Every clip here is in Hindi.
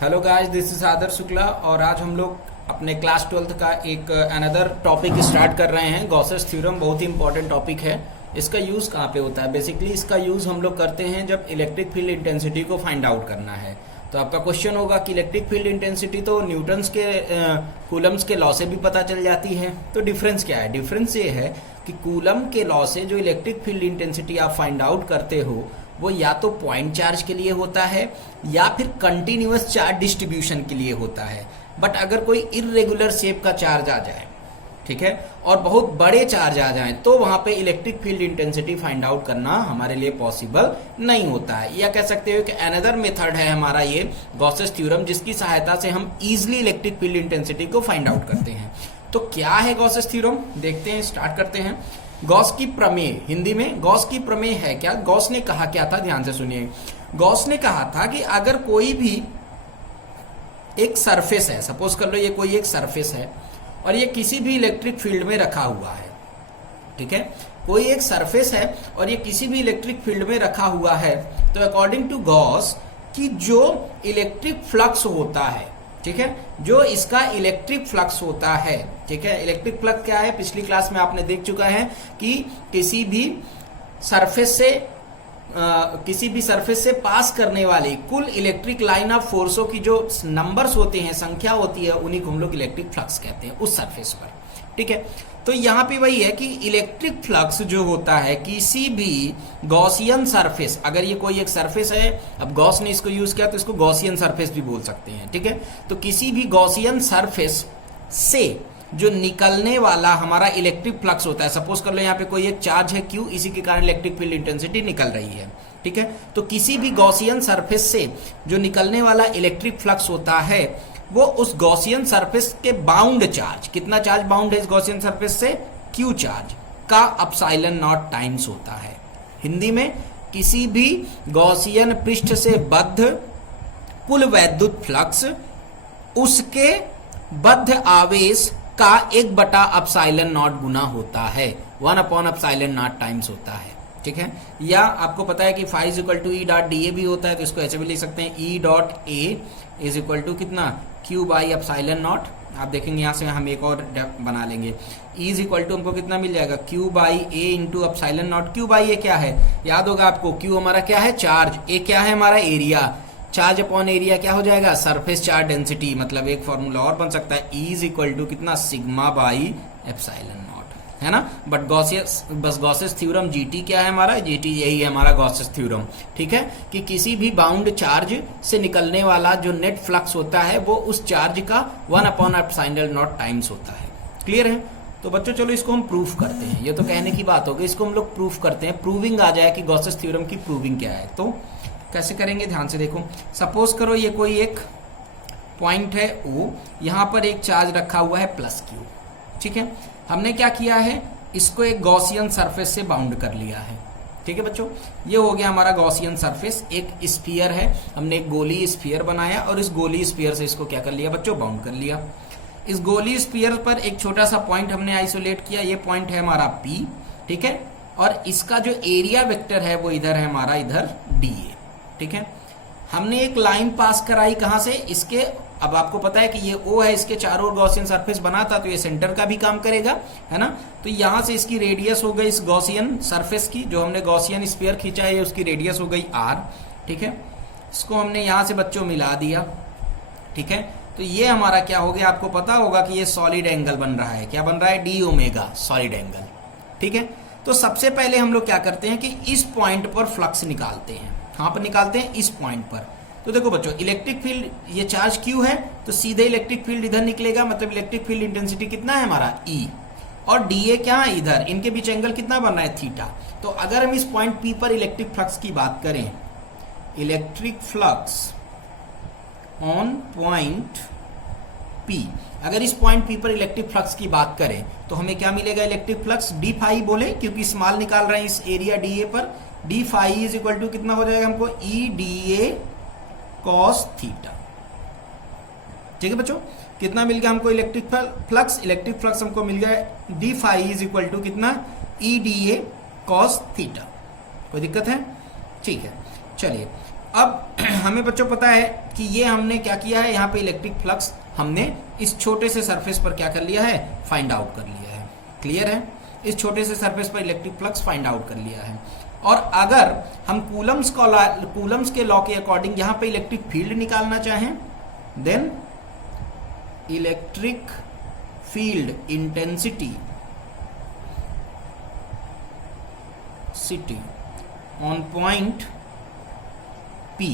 हेलो गाइस, दिस इज आदर्श शुक्ला और आज हम लोग अपने क्लास 12th का एक अनदर टॉपिक स्टार्ट कर रहे हैं। गॉसेस थ्योरम बहुत ही इंपॉर्टेंट टॉपिक है। इसका यूज कहाँ पे होता है? बेसिकली इसका यूज हम लोग करते हैं जब इलेक्ट्रिक फील्ड इंटेंसिटी को फाइंड आउट करना है। तो आपका क्वेश्चन होगा कि इलेक्ट्रिक फील्ड इंटेंसिटी तो न्यूटन्स के कूलम्स के लॉ से भी पता चल जाती है, तो डिफरेंस क्या है? डिफरेंस ये है कि कूलम के लॉ से जो इलेक्ट्रिक फील्ड इंटेंसिटी आप फाइंड आउट करते हो वो या तो पॉइंट चार्ज के लिए होता है या फिर कंटिन्यूअस चार्ज डिस्ट्रीब्यूशन के लिए होता है। बट अगर कोई इर्रेगुलर शेप का चार्ज आ जाए, ठीक है, और बहुत बड़े चार्ज आ जाएं, तो वहां पे electric field intensity find out करना हमारे लिए पॉसिबल नहीं होता है। या कह सकते हो कि अनदर मेथड है हमारा ये गॉसेस थ्योरम, जिसकी सहायता से हम इजिली इलेक्ट्रिक फील्ड इंटेंसिटी को फाइंड आउट करते हैं। तो क्या है गॉसेस थ्योरम? देखते हैं, स्टार्ट करते हैं। गॉस की प्रमेय, हिंदी में गॉस की प्रमेय है क्या? गॉस ने कहा क्या था? ध्यान से सुनिए। गॉस ने कहा था कि अगर कोई भी एक सरफेस है, सपोज कर लो ये कोई एक सरफेस है और ये किसी भी इलेक्ट्रिक फील्ड में रखा हुआ है, ठीक है, कोई एक सरफेस है और ये किसी भी इलेक्ट्रिक फील्ड में रखा हुआ है, तो अकॉर्डिंग टू गॉस कि जो इलेक्ट्रिक फ्लक्स होता है, ठीक है, जो इसका इलेक्ट्रिक फ्लक्स होता है, ठीक है, इलेक्ट्रिक फ्लक्स क्या है? पिछली क्लास में आपने देख चुका है कि किसी भी सरफेस से पास करने वाली कुल इलेक्ट्रिक लाइन ऑफ फोर्सों की जो नंबर्स होते हैं, संख्या होती है, उन्हीं को हम लोग इलेक्ट्रिक फ्लक्स कहते हैं उस सरफेस पर, ठीक है। तो यहां पे वही है कि इलेक्ट्रिक फ्लक्स जो होता है किसी भी गॉसियन सरफेस, अगर ये कोई एक सरफेस है, अब गॉस ने इसको यूज किया तो इसको गॉसियन सरफेस भी बोल सकते हैं, ठीक है। तो किसी भी गॉसियन सरफेस से जो निकलने वाला हमारा इलेक्ट्रिक फ्लक्स होता है, सपोज कर लो यहाँ पे कोई एक चार्ज है Q, इसी के कारण इलेक्ट्रिक फील्ड इंटेंसिटी निकल रही है, ठीक है। तो किसी भी गॉसियन सरफेस से जो निकलने वाला इलेक्ट्रिक फ्लक्स होता है वो उस गॉसियन सरफेस के बाउंड चार्ज, कितना चार्ज बाउंड है इस गॉसियन सरफेस से? Q चार्ज का एप्सिलॉन नॉट टाइम्स होता है। हिंदी में किसी भी गॉसियन पृष्ठ से बद्ध कुल वैद्युत फ्लक्स उसके बद्ध आवेश का 1/एप्सिलॉन नॉट गुना होता है, 1/एप्सिलॉन नॉट टाइम्स होता है, ठीक है। या आपको पता है कि phi is equal to E.dA भी होता है, तो इसको ऐसे भी लिख सकते हैं E.A इज इक्वल टू कितना? Q by epsilon not. आप देखेंगे यहाँ से हम एक और बना लेंगे, E इज इक्वल टू हमको कितना मिल जाएगा? Q by A into epsilon naught. Q by A क्या है? याद होगा आपको, Q हमारा क्या है? चार्ज। A क्या है? हमारा एरिया। चार्ज अपॉन एरिया क्या हो जाएगा? Surface charge density. मतलब एक फॉर्मूला और बन सकता है, E इज इक्वल टू कितना? सिग्मा बाई एप्सिलॉन नॉट, है ना। बट गॉसेस थ्योरम GT क्या है हमारा? GT यही है हमारा गॉसेस थ्योरम, ठीक है, कि किसी भी बाउंड चार्ज से निकलने वाला जो नेट फ्लक्स होता है वो उस चार्ज का 1/एप्सिलॉन नॉट टाइम्स होता है। क्लियर है? तो बच्चों चलो इसको हम प्रूफ करते हैं। ये तो कहने की बात होगी, इसको हम लोग प्रूफ करते हैं, प्रूविंग आ जाए कि गॉसेस थ्योरम की प्रूविंग क्या है। तो कैसे करेंगे? ध्यान से देखो। सपोज करो ये कोई एक पॉइंट है O, यहां पर एक चार्ज रखा हुआ है +Q, ठीक है। हमने क्या किया है? इसको एक गॉसियन सरफेस से बाउंड कर लिया है, ठीक है बच्चों। ये हो गया हमारा गॉसियन सरफेस। एक स्फीयर है, हमने एक गोली स्फीयर बनाया और इस गोली स्फीयर से इसको क्या कर लिया बच्चों? बाउंड कर लिया। इस गोली स्फीयर पर एक छोटा सा पॉइंट हमने आइसोलेट किया, ये पॉइंट है हमारा P, ठीक है, और इसका जो एरिया वेक्टर है वो इधर है हमारा, इधर DA, ठीक है। हमने एक लाइन पास कराई कहां से? इसके, अब आपको पता है कि ये O है, इसके चारों ओर गॉसियन सरफेस बना था, तो ये सेंटर का भी काम करेगा, है ना। तो यहां से इसकी रेडियस हो गई इस गॉसियन सरफेस की, जो हमने गॉसियन स्फीयर खींचा है उसकी रेडियस हो गई R, ठीक है। इसको हमने यहां से बच्चों मिला दिया, ठीक है। तो ये हमारा क्या हो गया? आपको पता होगा कि ये सॉलिड एंगल बन रहा है। क्या बन रहा है? D ओमेगा, सॉलिड एंगल, ठीक है। तो सबसे पहले हम लोग क्या करते हैं कि इस पॉइंट पर फ्लक्स निकालते हैं। कहां पर निकालते हैं? इस पॉइंट पर। तो देखो बच्चों, इलेक्ट्रिक फील्ड, ये चार्ज Q है तो सीधे इलेक्ट्रिक फील्ड इधर निकलेगा, मतलब इलेक्ट्रिक फील्ड इंटेंसिटी कितना है हमारा? E, और DA क्या है? इधर। इनके बीच एंगल कितना बन रहा है? थीटा। तो अगर हम इस पॉइंट P पर इलेक्ट्रिक फ्लक्स की बात करें, electric flux on point P, अगर इस पॉइंट P पर इलेक्ट्रिक फ्लक्स की बात करें तो हमें क्या मिलेगा? इलेक्ट्रिक फ्लक्स d फाई बोले, क्योंकि स्मॉल निकाल रहे हैं इस एरिया DA पर। d phi is equal to कितना हो जाएगा हमको? EDA cos थीटा, ठीक है बच्चों। कितना मिल गया हमको इलेक्ट्रिक फ्लक्स? इलेक्ट्रिक फ्लक्स हमको मिल गया d phi is equal to कितना? EDA cos theta. कोई दिक्कत है? ठीक है, चलिए अब हमें बच्चों पता है कि ये हमने क्या किया है, यहाँ पे इलेक्ट्रिक फ्लक्स हमने इस छोटे से सरफेस पर क्या कर लिया है, फाइंड आउट कर लिया है। क्लियर है, इस छोटे से सरफेस पर इलेक्ट्रिक फ्लक्स फाइंड आउट कर लिया है। और अगर हम कूलम्स के लॉ के अकॉर्डिंग यहाँ पे इलेक्ट्रिक फील्ड निकालना चाहें, then electric field intensity on point P,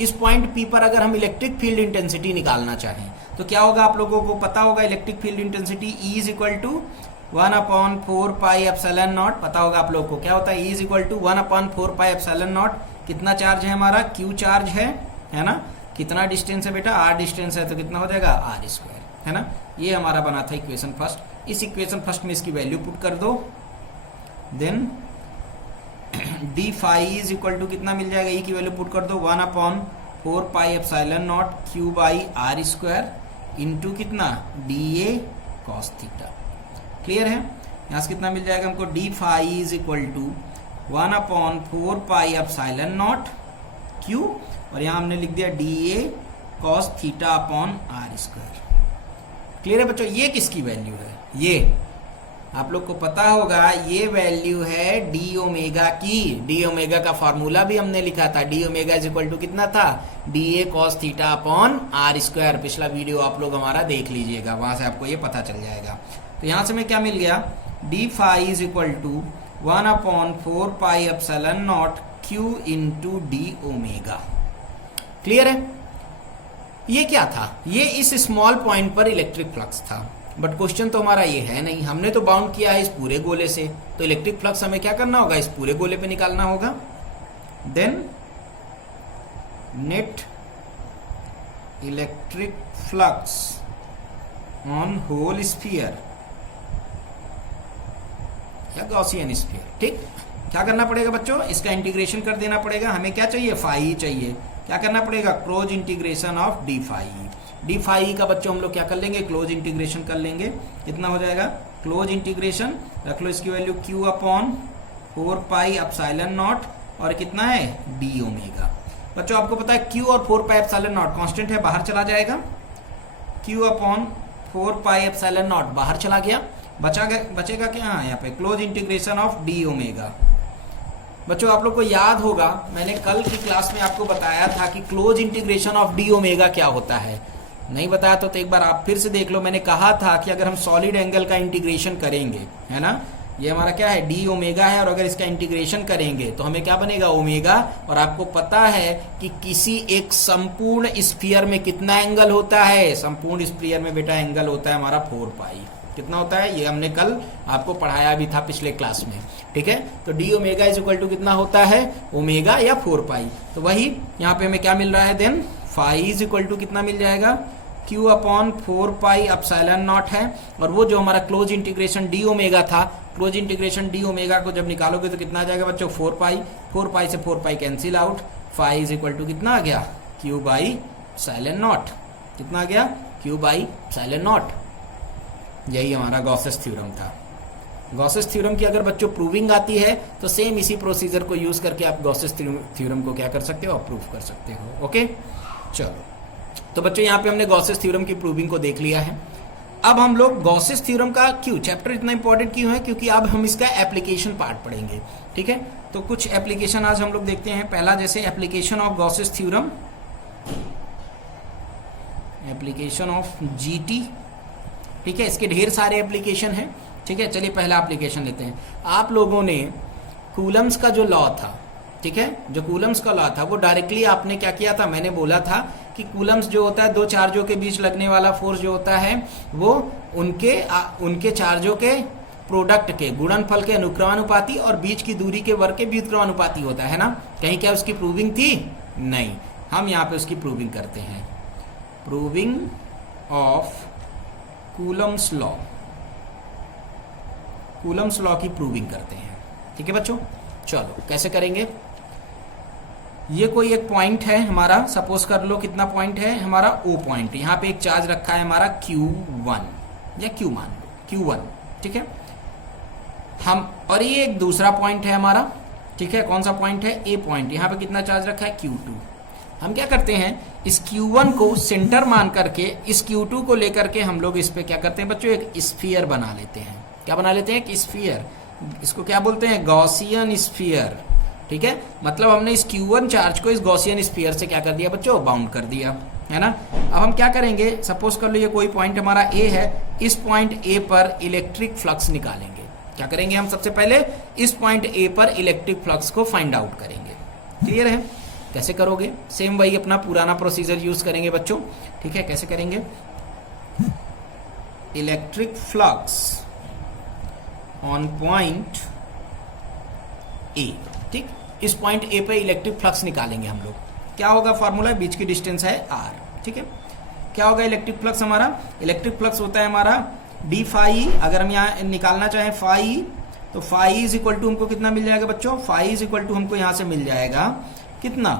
इस पॉइंट P पर अगर हम इलेक्ट्रिक फील्ड इंटेंसिटी निकालना चाहें तो क्या होगा, आप लोगों को पता होगा electric field intensity E is equal to 1/4 pi epsilon naught. पता होगा आप लोगों को क्या होता है, E is equal to 1/4 pi epsilon naught. कितना चार्ज है हमारा, Q चार्ज है ना। कितना डिस्टेंस है बेटा, R डिस्टेंस है, तो कितना हो जाएगा R², है ना। ये हमारा बना था इक्वेशन फर्स्ट। इस इक्वेशन फर्स्ट में इसकी वैल्यू पुट कर दो, then d phi is equal to कितना मिल जाएगा, ई की वैल्यू पुट कर दो 1/4 pi epsilon naught Q/R² into कितना DA cos थीटा। क्लियर है, यहाँ से कितना मिल जाएगा हमको, d phi is equal to 1/4 pi epsilon naught Q, और यहाँ हमने लिख दिया DA cos theta upon R²। Clear है बच्चों, ये किसकी वैल्यू है, ये आप लोग को पता होगा, ये वैल्यू है डी ओमेगा की। डी ओमेगा का फॉर्मूला भी हमने लिखा था, d omega is equal to कितना था, DA cos theta upon R²। पिछला वीडियो आप लोग हमारा देख लीजिएगा, वहां से आपको ये पता चल जाएगा। तो यहां से में क्या मिल गया, d phi is equal to 1/4 pi epsilon naught Q into d omega. Clear है, ये क्या था, ये इस स्मॉल पॉइंट पर इलेक्ट्रिक फ्लक्स था। बट क्वेश्चन तो हमारा ये है नहीं, हमने तो बाउंड किया है इस पूरे गोले से, तो इलेक्ट्रिक फ्लक्स हमें क्या करना होगा, इस पूरे गोले पे निकालना होगा। Then net electric flux on whole sphere या गॉसियन स्फीयर। ठीक, क्या करना पड़ेगा बच्चों, इसका इंटीग्रेशन कर देना पड़ेगा। हमें क्या चाहिए, फाई चाहिए। क्या करना पड़ेगा, close integration of d phi. D phi का बच्चों हम लोग क्या कर लेंगे, क्लोज इंटीग्रेशन कर लेंगे। कितना हो जाएगा, क्लोज इंटीग्रेशन रख लो, इसकी value Q/4 pi epsilon not, और कितना है डी ओमेगा। बच्चों आपको पता है Q और 4 पाई एप्सिलॉन नॉट कांस्टेंट है, बाहर चला जाएगा। Q/4 पाई एप्सिलॉन नॉट बाहर चला गया, बचेगा क्या, हाँ यहाँ पे close integration of D omega. बच्चों आप लोग को याद होगा, मैंने कल की क्लास में आपको बताया था कि close integration of D omega क्या होता है। नहीं बताया तो एक बार आप फिर से देख लो। मैंने कहा था कि अगर हम सॉलिड एंगल का इंटीग्रेशन करेंगे, है ना, ये हमारा क्या है, डी ओमेगा है, और अगर इसका इंटीग्रेशन करेंगे तो हमें क्या बनेगा, ओमेगा। और आपको पता है कि किसी एक संपूर्ण स्फीयर में कितना एंगल होता है, संपूर्ण स्फीयर में बेटा एंगल होता है हमारा 4 पाई। कितना होता है, ये हमने कल आपको पढ़ाया भी था पिछले क्लास में। ठीक है, तो d omega is equal to कितना होता है, ओमेगा या 4 पाई। तो वही यहाँ पे हमें क्या मिल रहा है, then phi is equal to कितना मिल जाएगा, Q/4 पाई एप्सिलॉन नॉट है, और वो जो हमारा क्लोज इंटीग्रेशन डी ओमेगा था, क्लोज इंटीग्रेशन डी ओमेगा को जब निकालोगे तो कितना आ जाएगा बच्चों, 4 पाई। 4 पाई से 4 pi cancel out, phi is equal to कितना आ गया, Q/एप्सिलॉन नॉट। कितना आ गया, Q/एप्सिलॉन नॉट। यही हमारा गॉसेस थ्योरम था। गॉसेस थ्योरम की अगर बच्चों प्रूविंग आती है तो सेम इसी प्रोसीजर को यूज करके आप गॉसेस थ्योरम को क्या कर सकते हो, प्रूव कर सकते हो। ओके, चलो तो बच्चों यहाँ पे हमने गॉसेस थ्योरम की प्रूविंग को देख लिया है। अब हम लोग गॉसेस थ्योरम का क्यों चैप्टर इतना इंपॉर्टेंट क्यों है, क्योंकि अब हम इसका एप्लीकेशन पार्ट पढ़ेंगे। ठीक है, तो कुछ एप्लीकेशन आज हम लोग देखते हैं। पहला जैसे application of Gauss's theorem, application of GT. ठीक है, इसके ढेर सारे एप्लीकेशन हैं। ठीक है, चलिए पहला एप्लीकेशन लेते हैं। आप लोगों ने कूलम्स का जो लॉ था, ठीक है, जो कूलम्स का लॉ था वो डायरेक्टली आपने क्या किया था, मैंने बोला था कि कूलम्स जो होता है, दो चार्जों के बीच लगने वाला फोर्स जो होता है वो उनके चार्जों के प्रोडक्ट के गुणनफल के अनुक्रमानुपाती और बीच की दूरी के वर्ग के व्युत्क्रमानुपाती होता है ना। कहीं क्या उसकी प्रूविंग थी, नहीं, हम यहाँ पे उसकी प्रूविंग करते हैं। Proving of Coulomb's law, Coulomb's law की प्रूविंग करते हैं। ठीक है बच्चों, चलो कैसे करेंगे। ये कोई एक पॉइंट है हमारा, सपोज कर लो कितना पॉइंट है हमारा, O पॉइंट। यहाँ पे एक चार्ज रखा है हमारा Q1 या Q मान लो Q1। ठीक है, हम और ये एक दूसरा पॉइंट है हमारा। ठीक है, कौन सा पॉइंट है, A पॉइंट। यहाँ पे कितना चार्ज रखा है, Q2। हम क्या करते हैं, इस Q1 को सेंटर मान करके इस Q2 को लेकर के हम लोग इस पे क्या करते हैं बच्चों, एक स्फीयर बना लेते हैं। क्या बना लेते हैं, एक स्फीयर। इसको क्या बोलते हैं, गॉसियन स्फीयर। ठीक है, मतलब हमने इस Q1 चार्ज को इस गॉसियन स्फीयर से क्या कर दिया बच्चों, बाउंड कर दिया, है ना। अब हम क्या करेंगे, सपोज कर लो ये कोई पॉइंट हमारा A है, इस पॉइंट A पर इलेक्ट्रिक फ्लक्स निकालेंगे। क्या करेंगे हम, सबसे पहले इस पॉइंट A पर इलेक्ट्रिक फ्लक्स को फाइंड आउट करेंगे। क्लियर है, कैसे करोगे, सेम वही अपना पुराना प्रोसीजर यूज करेंगे बच्चों। ठीक है, कैसे करेंगे, electric flux on point A। ठीक, इस पॉइंट A पे इलेक्ट्रिक फ्लक्स निकालेंगे हम लोग। क्या होगा, फार्मूला बीच की डिस्टेंस है r। ठीक है, क्या होगा इलेक्ट्रिक फ्लक्स हमारा, इलेक्ट्रिक फ्लक्स होता है हमारा डी फाई। अगर हम यहाँ निकालना चाहें फाई, तो फाई इज इक्वल टू हमको कितना मिल जाएगा बच्चों, फाई इज इक्वल टू हमको यहाँ से मिल जाएगा कितना,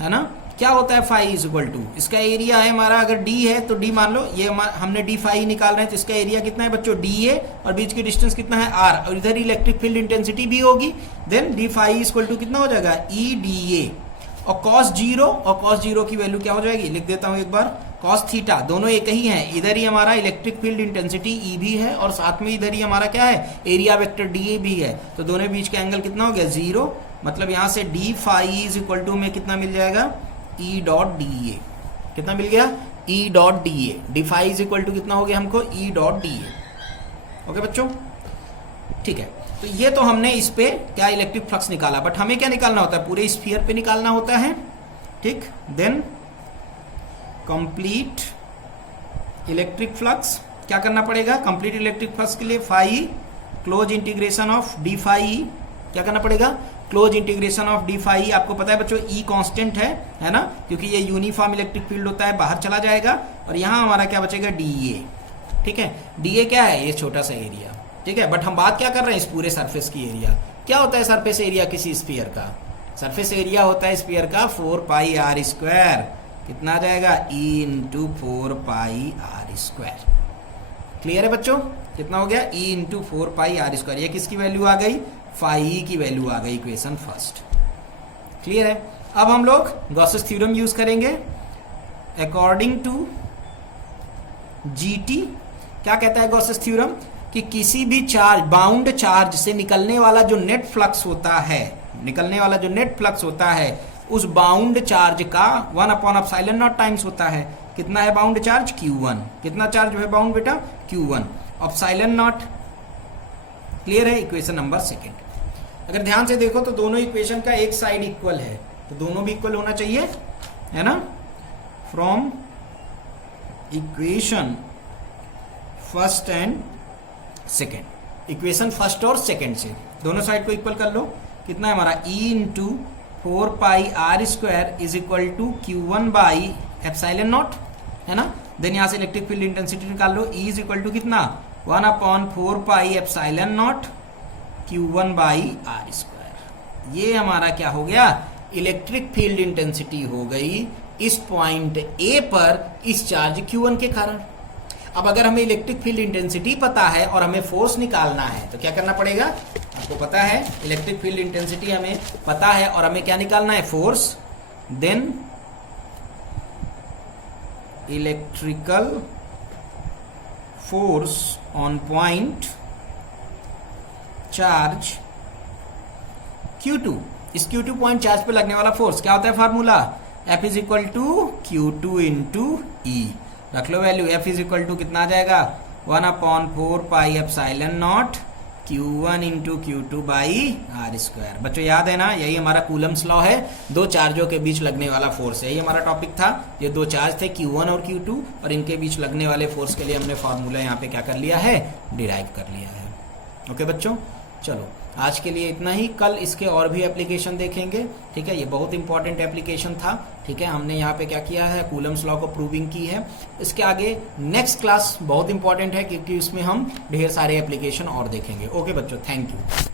है ना। क्या होता है फाई इज इक्वल टू, इसका एरिया है हमारा, अगर डी है तो डी मान लो, ये हमने डी फाई निकाल रहे हैं, तो इसका एरिया कितना है बच्चों, डी ए, और बीच की डिस्टेंस कितना है आर, और इधर इलेक्ट्रिक फील्ड इंटेंसिटी भी होगी। Then d phi is equal to कितना हो जाएगा, ई डी ए, और कॉस जीरो, और कॉस जीरो की वैल्यू क्या हो जाएगी, लिख देता हूं एक बार, कॉस थीटा। दोनों एक ही हैं, इधर ही हमारा इलेक्ट्रिक फील्ड इंटेंसिटी ई भी है, और साथ में इधर ही हमारा क्या है, एरिया वेक्टर डी ए भी है। तो दोनों बीच का एंगल कितना हो गया, जीरो। मतलब यहां से d phi is equal to में कितना मिल जाएगा, ई डॉट डी ए। कितना मिल गया, E dot d A. D phi is equal to कितना हो गया हमको, E dot d A. Okay बच्चों, ठीक है। तो ये तो हमने इस पे क्या इलेक्ट्रिक फ्लक्स निकाला, बट हमें क्या निकालना होता है, पूरे स्फीयर पे निकालना होता है। ठीक, देन कंप्लीट इलेक्ट्रिक फ्लक्स क्या करना पड़ेगा, कंप्लीट इलेक्ट्रिक फ्लक्स के लिए phi close integration of d phi, क्या करना पड़ेगा, close integration of d phi. आपको पता है बच्चों ई कांस्टेंट है ना, क्योंकि ये यूनिफॉर्म इलेक्ट्रिक फील्ड होता है, बाहर चला जाएगा, और यहां हमारा क्या बचेगा, डी ए। ठीक है, डी ए क्या है, ये छोटा सा एरिया। ठीक है, बट हम बात क्या कर रहे हैं, इस पूरे सरफेस की एरिया। क्या होता है सरफेस एरिया किसी स्फीयर का, सरफेस एरिया होता है स्फीयर का 4 पाई आर स्क्वायर। कितना आ जाएगा, E into 4 pi are square. Clear है बच्चों, कितना हो गया, E into 4 pi are square. ये किसकी वैल्यू आ गई, फाई की वैल्यू आ गई, इक्वेशन फर्स्ट। क्लियर है। अब हम लोग गॉसेस थ्योरम यूज करेंगे। अकॉर्डिंग टू जीटी, क्या कहता है गॉसेस थ्योरम, कि किसी भी चार्ज, बाउंड चार्ज से निकलने वाला जो नेट फ्लक्स होता है, निकलने वाला जो नेट फ्लक्स होता है, उस बाउंड चार्ज का 1/ε0 टाइम्स होता है। कितना है बाउंड चार्ज, Q1। कितना चार्ज है बाउंड बेटा, Q1 ε0। क्लियर है, इक्वेशन नंबर सेकंड। अगर ध्यान से देखो तो दोनों इक्वेशन का एक साइड इक्वल है, तो दोनों भी इक्वल होना चाहिए, है ना। From equation first and second, equation first और सेकेंड से दोनों साइड को इक्वल कर लो। कितना है हमारा, E into 4 pi are square is equal to Q1 by ε0, है ना। देन यहां से इलेक्ट्रिक फील्ड इंटेंसिटी निकाल लो, ई इज इक्वल टू कितना, 1/4 pi ε0 Q1 by R square. ये हमारा क्या हो गया, इलेक्ट्रिक फील्ड इंटेंसिटी हो गई इस पॉइंट ए पर इस चार्ज Q1 के कारण। अब अगर हमें इलेक्ट्रिक फील्ड इंटेंसिटी पता है और हमें फोर्स निकालना है, तो क्या करना पड़ेगा, आपको पता है इलेक्ट्रिक फील्ड इंटेंसिटी हमें पता है, और हमें क्या निकालना है, force. Then electrical force on point charge Q2। इस Q2 पॉइंट चार्ज पे लगने वाला फोर्स क्या होता है, formula F is equal to Q2 into E. रख लो value, F is equal to कितना आ जाएगा, 1/4 pi ε0 Q1 into Q2 by R square. बच्चों याद है ना, यही हमारा कूलम्स लॉ है, दो चार्जों के बीच लगने वाला फोर्स है। यही हमारा टॉपिक था, ये दो चार्ज थे Q1 और Q2, और इनके बीच लगने वाले फोर्स के लिए हमने फॉर्मूला यहाँ पे क्या कर लिया है, डिराइव कर लिया है। ओके बच्चों, चलो आज के लिए इतना ही, कल इसके और भी एप्लीकेशन देखेंगे। ठीक है, ये बहुत इंपॉर्टेंट एप्लीकेशन था। ठीक है, हमने यहाँ पे क्या किया है, कूलम्स लॉ को प्रूविंग की है। इसके आगे नेक्स्ट क्लास बहुत इंपॉर्टेंट है, क्योंकि उसमें हम ढेर सारे एप्लीकेशन और देखेंगे। ओके बच्चों, थैंक यू।